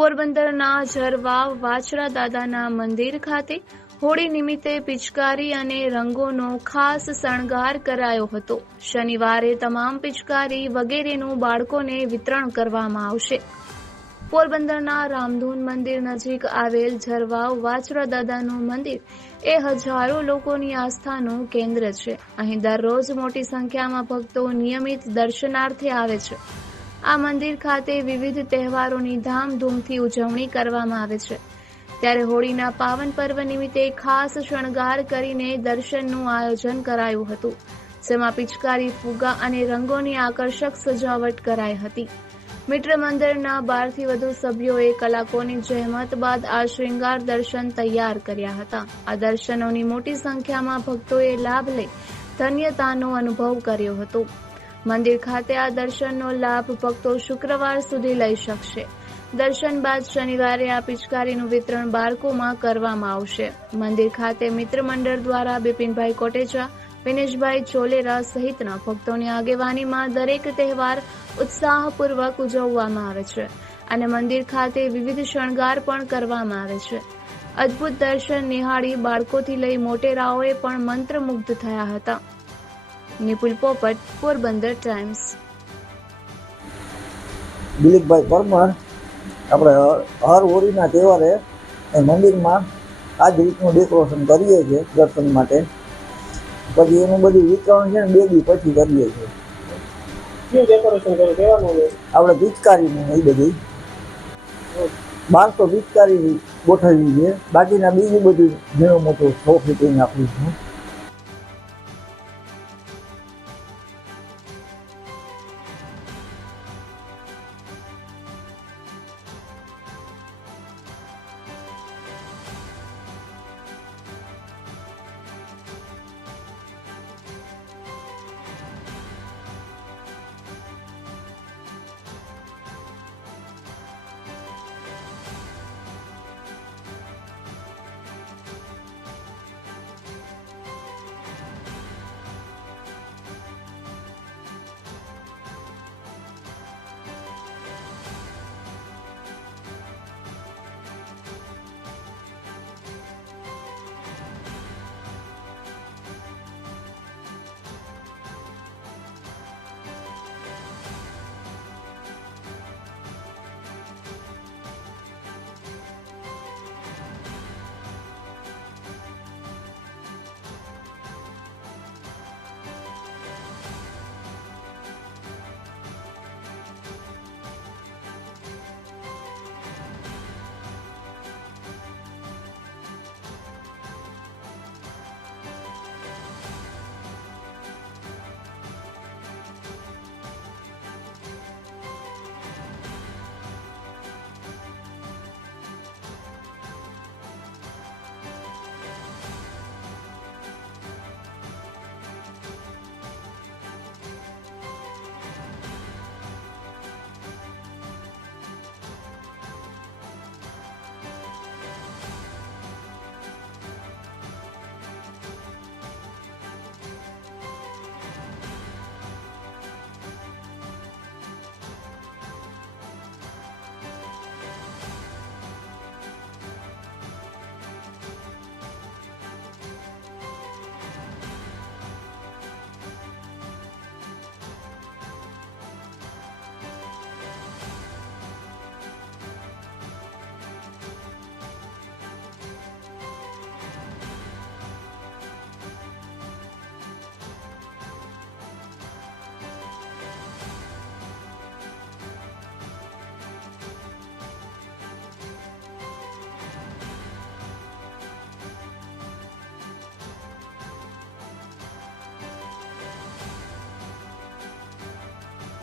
પોરબંદરના ઝરવાવ વાછરા દાદાના મંદિર ખાતે હોળી નિમિત્તે પિચકારી અને રંગોનો ખાસ શણગાર કરાયો હતો. શનિવારે તમામ પિચકારી વગેરેનું બાળકોને વિતરણ કરવામાં આવશે. પોરબંદરના રામધૂન મંદિર નજીક આવેલ ઝરવાવ વાછરા દાદાનું મંદિર એ હજારો લોકોની આસ્થાનું કેન્દ્ર છે. અહીં દરરોજ મોટી સંખ્યામાં ભક્તો નિયમિત દર્શનાર્થે આવે છે. આ મંદિર ખાતે વિવિધ તહેવારોની ધામધૂમથી ઉજવણી કરવામાં આવે છે. ત્યારે હોળીના પાવન પર્વ નિમિત્તે ખાસ શણગાર કરીને દર્શનનું આયોજન કરાયું હતું. જેમાં પિચકારી ફુગા અને રંગોની આકર્ષક સજાવટ કરાઈ હતી. મિત્ર મંદિરના બારથી વધુ સભ્યોએ કલાકોની જહેમત બાદ આ શ્રૃંગાર દર્શન તૈયાર કર્યા હતા. આ દર્શનોની મોટી સંખ્યામાં ભક્તોએ લાભ લઈ ધન્યતાનો અનુભવ કર્યો હતો. મંદિર ખાતે આ દર્શનનો લાભ ભક્તો શુક્રવાર સુધી લઈ શકશે. દર્શન બાદ શનિવારે આ પિચકારીનું વિતરણ બાળકોમાં કરવામાં આવશે. મંદિર ખાતે મિત્ર મંડળ દ્વારા બિપિનભાઈ કોટેચા, વિનેશભાઈ ચોલેરા સહિતના ભક્તોની આગેવાનીમાં દરેક તહેવાર ઉત્સાહપૂર્વક ઉજવવામાં આવે છે અને મંદિર ખાતે વિવિધ શણગાર પણ કરવામાં આવે છે. અદ્ભુત દર્શન નિહાળી બાળકોથી લઈ મોટેરાઓએ પણ મંત્રમુગ્ધ થયા હતા. નિપુલ પોપટ પોરબંદર ટાઈમ્સ. દિલીપભાઈ પરમાર આપણે હર હોળીના તહેવારે એ મંદિરમાં આ જ રીતનું ડેકોરેશન કરીએ છીએ દર્શન માટે. પછી એનું બધું વિતરણ છે ને બે દી પછી કરીએ છીએ. શું ડેકોરેશન કર્યું આપણે પિચકારીનું એ બધી. બારસો પિચકારી ગોઠવી છે બાકીના બીજું બધું ઘણું મોટું શોખ રીતે આપ્યું છે